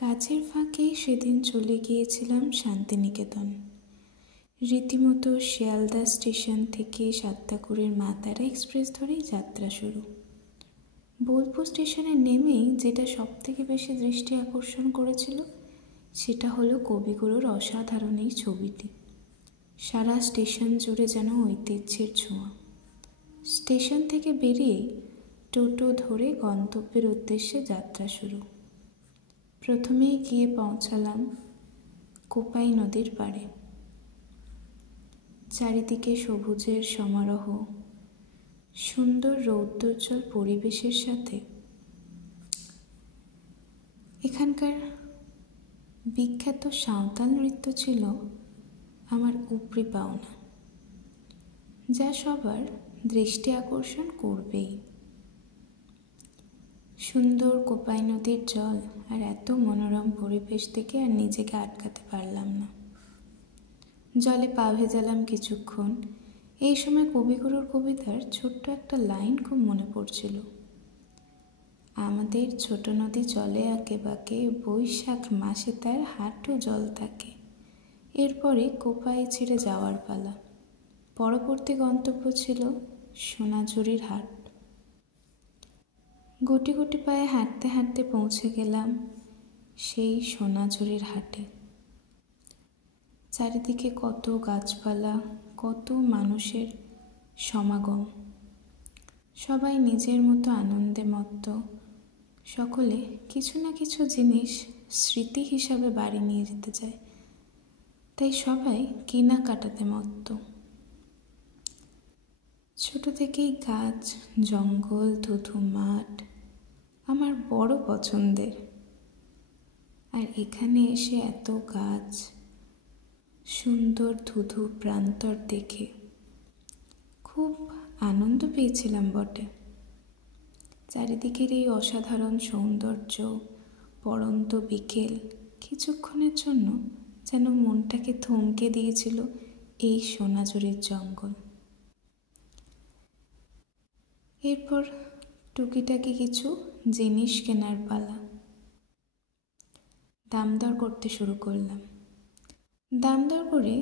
কাজের ফাঁকেই সেদিন চলে গিয়েছিলাম শান্তিনিকেতন। রীতিমতো শিয়ালদা স্টেশন থেকে সাত্তাকুড়ের মা তারা এক্সপ্রেস ধরেই যাত্রা শুরু। বোলপুর স্টেশনে নেমেই যেটা সবথেকে বেশি দৃষ্টি আকর্ষণ করেছিল সেটা হলো কবিগুরুর অসাধারণ এই ছবিটি। সারা স্টেশন জুড়ে যেন ঐতিহ্যের ছোঁয়া। স্টেশন থেকে বেরিয়েই টোটো ধরে গন্তব্যের উদ্দেশ্যে যাত্রা শুরু। প্রথমেই গিয়ে পৌঁছালাম কোপাই নদীর পাড়ে। চারিদিকে সবুজের সমারোহ, সুন্দর রৌদ্রোজ্জ্বল পরিবেশের সাথে এখানকার বিখ্যাত সাঁওতাল নৃত্য ছিল আমার উপরি পাওনা, যা সবার দৃষ্টি আকর্ষণ করবেই। সুন্দর কোপাই নদীর জল আর এত মনোরম পরিবেশ থেকে আর নিজেকে আটকাতে পারলাম না। জলে পা ভেজালাম কিছুক্ষণ। এই সময় কবিগুরুর কবিতার ছোট্ট একটা লাইন খুব মনে পড়ছিল। আমাদের ছোট নদী জলে আঁকে বাঁকে, বৈশাখ মাসে তার হাঁটু জল থাকে। এরপরে কোপাই ছেড়ে যাওয়ার পালা। পরবর্তী গন্তব্য ছিল সোনাঝুরির হাট। গুটি গুটি পায়ে হাঁটতে হাঁটতে পৌঁছে গেলাম সেই সোনাঝুরির হাটে। চারিদিকে কত গাছপালা, কত মানুষের সমাগম। সবাই নিজের মতো আনন্দে মত্ত। সকলে কিছু না কিছু জিনিস স্মৃতি হিসাবে বাড়ি নিয়ে যেতে চায়, তাই সবাই কেনাকাটাতে মত্ত। ছোট থেকেই গাছ, জঙ্গল, ধুধু মাঠ আমার বড় পছন্দের। আর এখানে এসে এত গাছ, সুন্দর ধুধু প্রান্তর দেখে খুব আনন্দ পেয়েছিলাম বটে। চারিদিকের এই অসাধারণ সৌন্দর্য, পড়ন্ত বিকেল কিছুক্ষণের জন্য যেন মনটাকে থমকে দিয়েছিল এই সোনাঝুরির জঙ্গল। এরপর টুকিটাকি কিছু জিনিস কেনার পালা। দামদর করতে শুরু করলাম। দামদর করে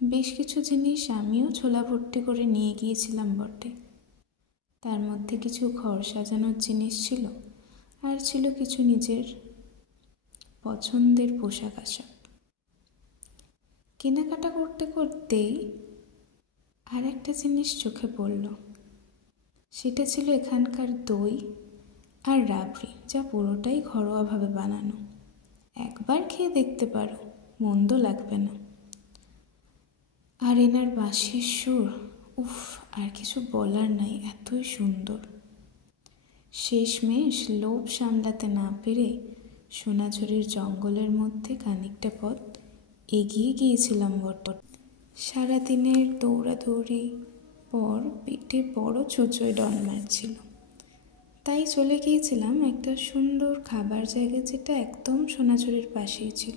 বেশ কিছু জিনিস আমিও ছোলা ভর্তি করে নিয়ে গিয়েছিলাম বটে। তার মধ্যে কিছু ঘর সাজানোর জিনিস ছিল, আর ছিল কিছু নিজের পছন্দের পোশাক আশাক। কেনাকাটা করতে করতেই আর একটা জিনিস চোখে পড়ল। সেটা ছিল এখানকার দই আর রাবড়ি, যা পুরোটাই ঘরোয়াভাবে বানানো। একবার খেয়ে দেখতে পারো, মন্দ লাগবে না। আর এনার বাঁশির সুর, উফ, আর কিছু বলার নাই, এতই সুন্দর। শেষমেশ লোভ সামলাতে না পেরে সোনাঝুরির জঙ্গলের মধ্যে খানিকটা পথ এগিয়ে গিয়েছিলাম বটে। সারাদিনের দৌড়াদৌড়ি পর পেটে বড় চুচোয় ডন মারছিল, তাই চলে গিয়েছিলাম একটা সুন্দর খাবার জায়গা, যেটা একদম সোনাঝুরির পাশেই ছিল।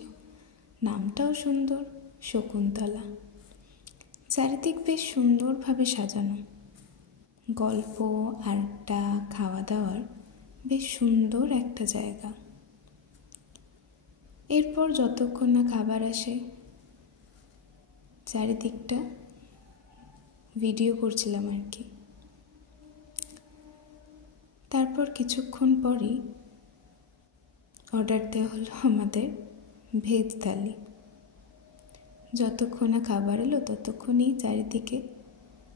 নামটাও সুন্দর, শকুন্তলা। চারিদিক বেশ সুন্দরভাবে সাজানো। গল্প, আড্ডা, খাওয়া দাওয়ার বেশ সুন্দর একটা জায়গা। এরপর যতক্ষণ না খাবার আসে চারিদিকটা ভিডিও করছিলাম আর কি। তারপর কিছুক্ষণ পরই অর্ডার দেওয়া হলো আমাদের ভেজ থালি। যতক্ষণ না খাবার এলো ততক্ষণই চারিদিকে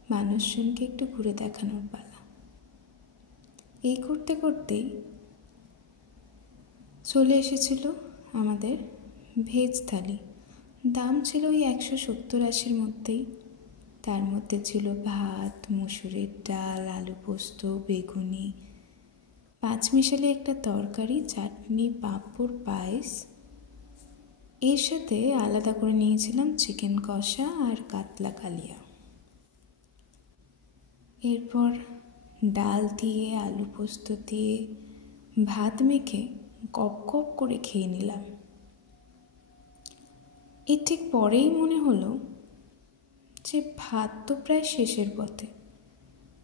মানুষজনকে একটু ঘুরে দেখানোর পালা। এই করতে করতেই চলে এসেছিল আমাদের ভেজ থালি। দাম ছিল ওই 170-80 মধ্যেই। তার মধ্যে ছিল ভাত, মুসুরির ডাল, আলু পোস্ত, বেগুনি, পাঁচমিশালি একটা তরকারি, চাটনি, পাঁপড়, পায়েস। এর সাথে আলাদা করে নিয়েছিলাম চিকেন কষা আর কাতলা কালিয়া। এরপর ডাল দিয়ে, আলু পোস্ত দিয়ে ভাত মেখে কপ কপ করে খেয়ে নিলাম। এর ঠিক পরেই মনে হলো যে ভাত তো প্রায় শেষের পথে,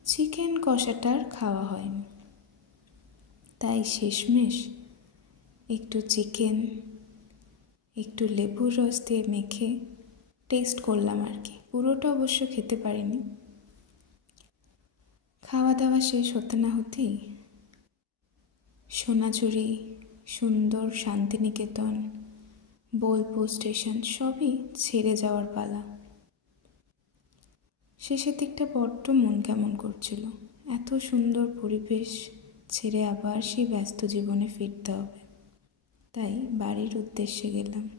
চিকেন কষাটা আর খাওয়া হয়নি। তাই শেষমেশ একটু চিকেন, একটু লেবুর রস দিয়ে মেখে টেস্ট করলাম আর কি। পুরোটা অবশ্য খেতে পারিনি। খাওয়া দাওয়া শেষ হতে না হতেই সোনাঝুরি, সুন্দর শান্তিনিকেতন, বোলপুর স্টেশন সবই ছেড়ে যাওয়ার পালা। শেষের দিকটা বড্ড মন কেমন করছিল। এত সুন্দর পরিবেশ ছেড়ে আবার সেই ব্যস্ত জীবনে ফিরতে হবে। তাই বাড়ির উদ্দেশ্যে গেলাম।